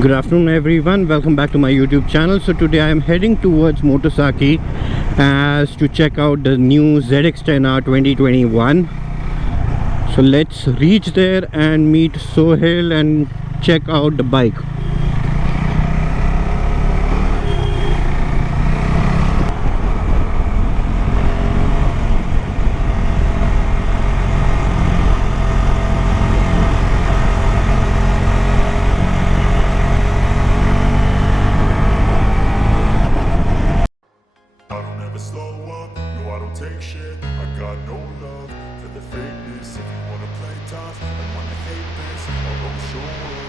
Good afternoon everyone, welcome back to my YouTube channel. So today I am heading towards Motosaki as to check out the new ZX-10R 2021. So let's reach there and meet Sohail and check out the bike. Take shit, I got no love for the fakeness. If you wanna play tough and wanna hate this, I'll always show up.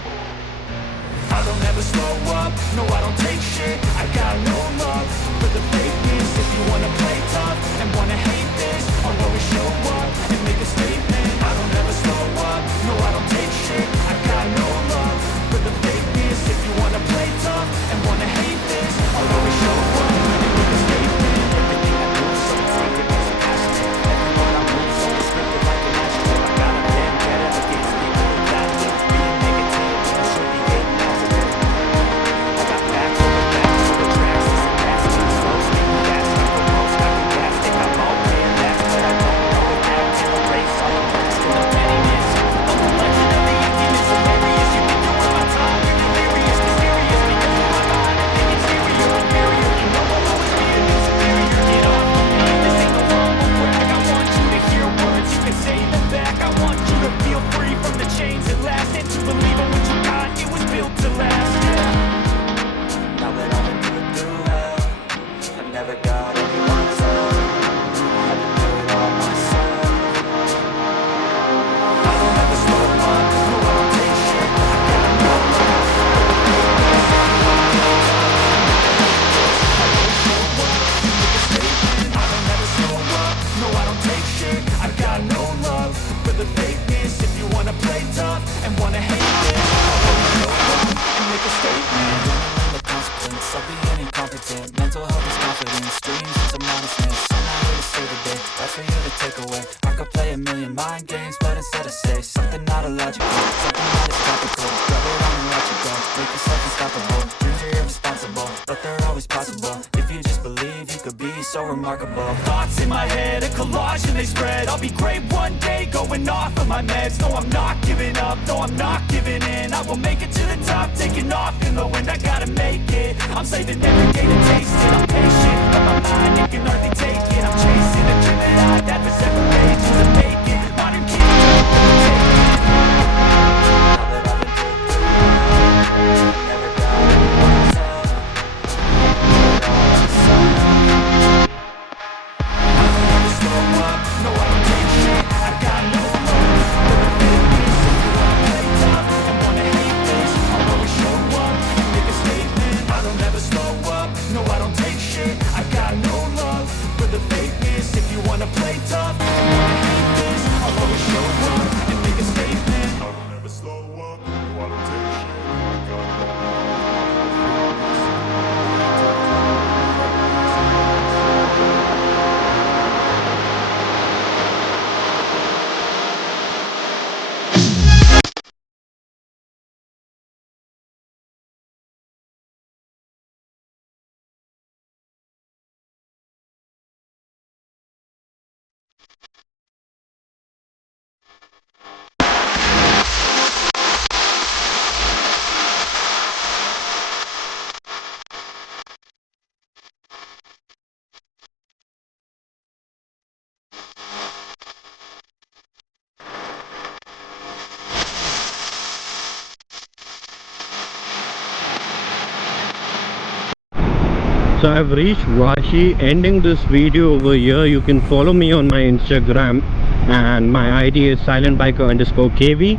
I don't ever slow up, no I don't take shit. I got no love for the fakeness. If you wanna play tough and wanna hate this, I'll always show up and make a statement. I don't ever slow up, no I don't take shit. I got no love for the fakeness. If you wanna play tough and wanna hate this, I'll always show up and make a statement. Everything I do is so instinctive, it's so passionate. Every word I move so descriptive like an adjective. I got a vendetta against people who got it. Being negative, you should be getting after it. I got facts over tracks, this and that. Too slow, speaking fast, I promote, stocking gas. Think I'm all in that, but I don't know it. Act in a race, all the past in the pettiness. I'm the legend of the emptiness, hilarious. You think you're worth my time, you're delirious, mysterious. Because in my mind, I think inferior, inferior. You know I'll always be a new superior. Get off of me, this ain't no humble brag. I want you to hear words, you can say them back. I want you to feel free from the chains at last, and to believe in what you got, it was built to last. Yeah. Now that I've been put through hell, I've never got anyone's help. I've been through it all myself. I don't ever slow up, no I don't take shit. I got no love for the fakeness. If you wanna play tough and wanna hate this, I'll always show up and make a statement. I don't ever slow up, no I don't take shit. I got no love for the fakeness. If you wanna play tough and wanna hate this, I'll always show up and make a statement. The consequence of being incompetent. Mental health is confidence, dreams into modestness. I'm not here to save the day, that's for you to take away. I could play a million mind games, but instead I say something not illogical, something that is topical. Grab it on and watch it go, make yourself unstoppable. Dreams are irresponsible, but they're always possible. If you just believe, you could be so remarkable. Thoughts in my head, a collage and they spread. I'll be great one day, going off of my meds. No, I'm not giving up, no, I'm not giving in. I will make it to the top, taking off in the wind. I gotta make it, I'm saving every day to taste it. I'm patient, but my mind, it can hardly take it. I'm chasing a dream that I've had for 7 pages to make it. Modern kid, now that I've been through it, never got anyone's help. I don't ever slow up, no I don't take shit. I got no love for the fakeness. If you wanna play tough and wanna hate this, I'll always show up and make a statement. I don't ever slow up, no I don't take shit. I got no love for the fakeness. If you wanna play tough and wanna hate this, I'll always show up and make a statement. I don't ever slow up, no I don't take shit. I got no love for So I've reached Vashi, ending this video over here. You can follow me on my Instagram and my ID is silentbiker_kv.